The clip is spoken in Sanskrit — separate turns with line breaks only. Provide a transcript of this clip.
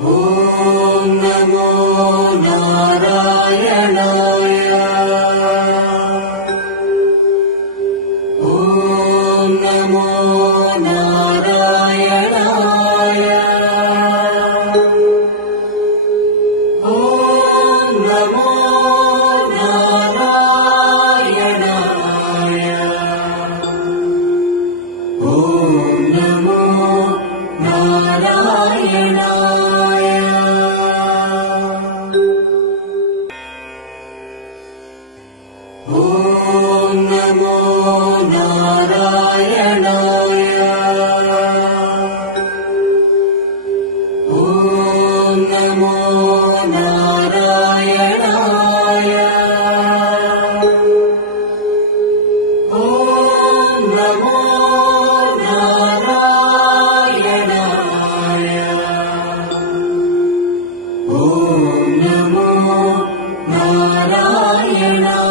नमो नारायणाय। ॐ नमो नारायणाय। ॐ नमो नारायणाय। ॐ नमो नारायणाय नमो नारायणाय। ॐ नमो नारायणाय। ॐ नमो नारायणाय। ॐ नमो नारायणाय